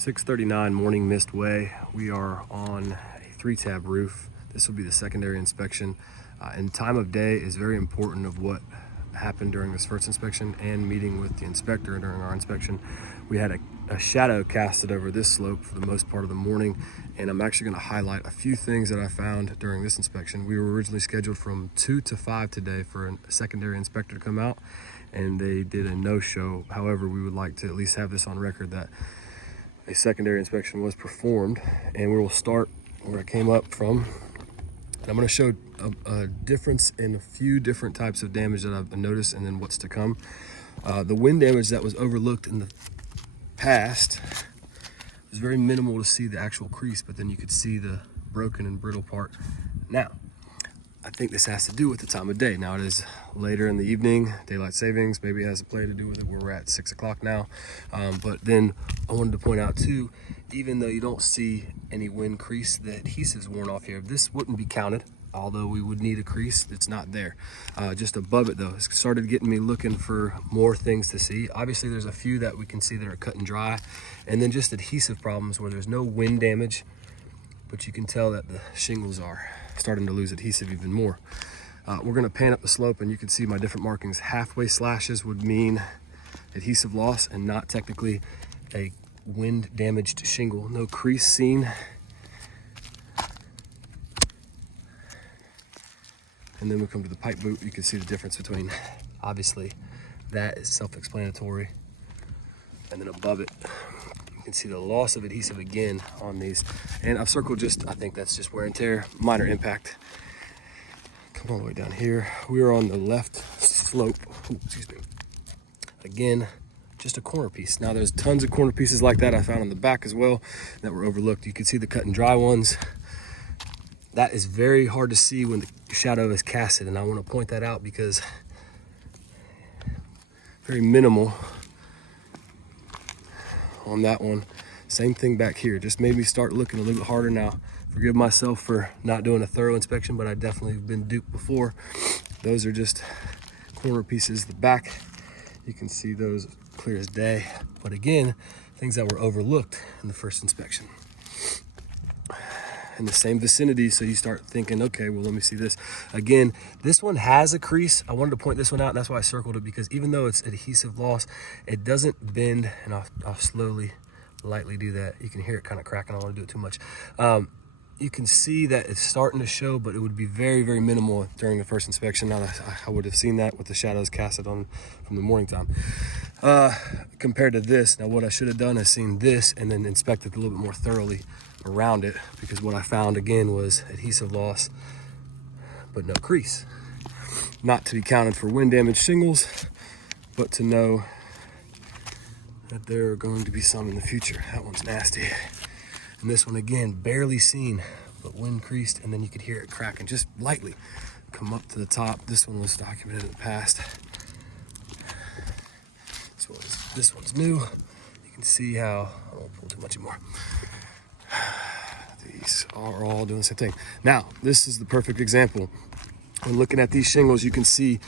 639 Morning Mist Way. We are on a 3-tab roof. This will be the secondary inspection. And time of day is very important of what happened during this first inspection and meeting with the inspector during our inspection. We had a shadow casted over this slope for the most part of the morning, and I'm actually going to highlight a few things that I found during this inspection. We were originally scheduled from 2 to 5 today for a secondary inspector to come out, and they did a no-show. However, we would like to at least have this on record that a secondary inspection was performed, and we will start where I came up from. I'm going to show a difference in a few different types of damage that I've noticed and then what's to come. The wind damage that was overlooked in the past was very minimal to see the actual crease, but then you could see the broken and brittle part. Now, I think this has to do with the time of day. Now it is later in the evening, daylight savings, maybe it has a play to do with it where we're at 6 o'clock now. But then I wanted to point out too, even though you don't see any wind crease, the adhesive's worn off here. This wouldn't be counted, although we would need a crease. It's not there. Just above it though, it's started getting me looking for more things to see. Obviously there's a few that we can see that are cut and dry, and then just adhesive problems where there's no wind damage, but you can tell that the shingles are starting to lose adhesive even more. We're gonna pan up the slope and you can see my different markings. Halfway slashes would mean adhesive loss and not technically a wind damaged shingle. No crease seen. And then we come to the pipe boot. You can see the difference between, obviously, that is self-explanatory. And then above it, you can see the loss of adhesive again on these. And I've circled just, I think that's just wear and tear, minor impact. Come all the way down here. We are on the left slope. Ooh, excuse me. Again, just a corner piece. Now there's tons of corner pieces like that I found on the back as well that were overlooked. You can see the cut and dry ones. That is very hard to see when the shadow is casted, and I want to point that out because very minimal on that one. Same thing back here. Just made me start looking a little bit harder now. Forgive myself for not doing a thorough inspection, but I definitely have been duped before. Those are just corner pieces. The back, you can see those clear as day. But again, things that were overlooked in the first inspection. In the same vicinity, so you start thinking, okay, well, let me see this. Again, this one has a crease. I wanted to point this one out, and that's why I circled it, because even though it's adhesive loss, it doesn't bend, and I'll slowly, lightly do that. You can hear it kind of cracking. I don't want to do it too much. You can see that it's starting to show, but it would be very, very minimal during the first inspection. Now, I would have seen that with the shadows casted on from the morning time. Compared to this, now what I should have done is seen this and then inspected a little bit more thoroughly around it, because what I found again was adhesive loss, but no crease. Not to be counted for wind damage shingles, but to know that there are going to be some in the future. That one's nasty. And this one again, barely seen, but wind creased, and then you could hear it cracking just lightly. Come up to the top. This one was documented in the past. This one's new. You can see how, I won't pull too much anymore. These are all doing the same thing. Now, this is the perfect example. When looking at these shingles, you can see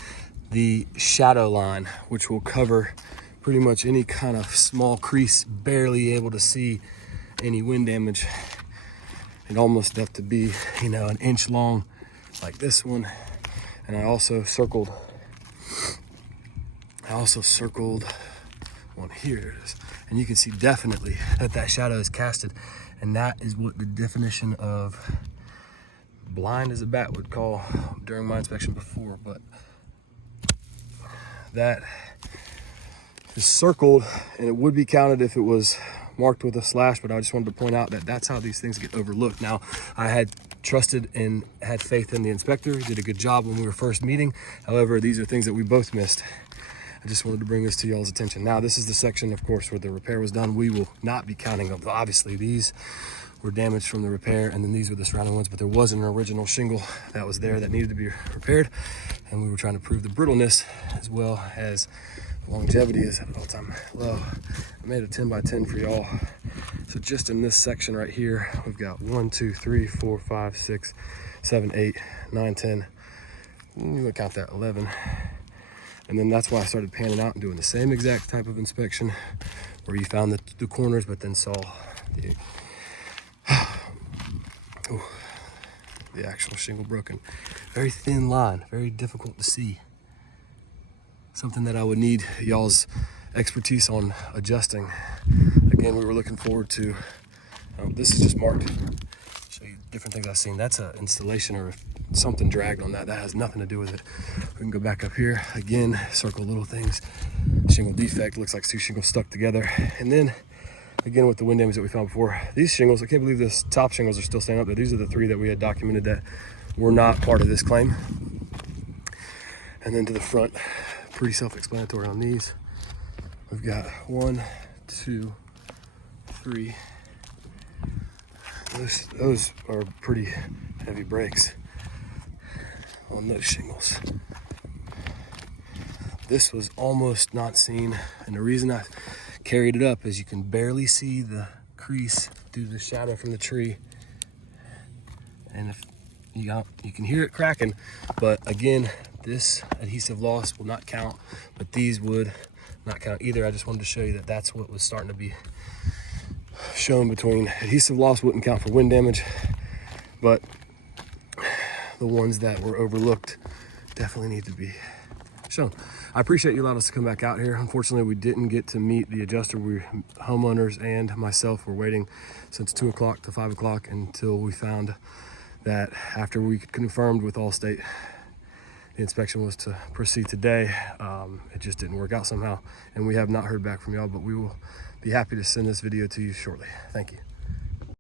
the shadow line, which will cover pretty much any kind of small crease, barely able to see any wind damage. It almost up to be, an inch long like this one. And I also circled one here. There it is. And you can see definitely that shadow is casted. And that is what the definition of blind as a bat would call during my inspection before. But that is circled, and it would be counted if it was marked with a slash, but I just wanted to point out that that's how these things get overlooked. Now, I had trusted and had faith in the inspector. He did a good job when we were first meeting. However, these are things that we both missed. I just wanted to bring this to y'all's attention. Now, this is the section, of course, where the repair was done. We will not be counting them. Obviously, these were damaged from the repair, and then these were the surrounding ones, but there was an original shingle that was there that needed to be repaired, and we were trying to prove the brittleness as well as longevity is at an all-time low. I made a 10 by 10 for y'all. So just in this section right here, we've got 1, 2, 3, 4, 5, 6, 7, 8, 9, 10. You would count that 11. And then that's why I started panning out and doing the same exact type of inspection where you found the corners, but then saw the actual shingle broken. Very thin line, very difficult to see. Something that I would need y'all's expertise on adjusting. Again, we were looking forward to, this is just marked. Show you different things I've seen. That's an installation or something dragged on that. That has nothing to do with it. We can go back up here again, circle little things. Shingle defect, looks like two shingles stuck together. And then again, with the wind damage that we found before, these shingles, I can't believe this top shingles are still standing up there. These are the three that we had documented that were not part of this claim. And then to the front, pretty self-explanatory on these. We've got 1, 2, 3. Those are pretty heavy breaks on those shingles. This was almost not seen, and the reason I carried it up is you can barely see the crease due to the shadow from the tree, and if you can hear it cracking. But again, this adhesive loss will not count, but these would not count either. I just wanted to show you that that's what was starting to be shown between adhesive loss wouldn't count for wind damage, but the ones that were overlooked definitely need to be shown. I appreciate you allowing us to come back out here. Unfortunately, we didn't get to meet the adjuster. Homeowners and myself were waiting since 2 o'clock to 5 o'clock until we found that after we confirmed with Allstate the inspection was to proceed today. It just didn't work out somehow, and we have not heard back from y'all, but we will be happy to send this video to you shortly. Thank you.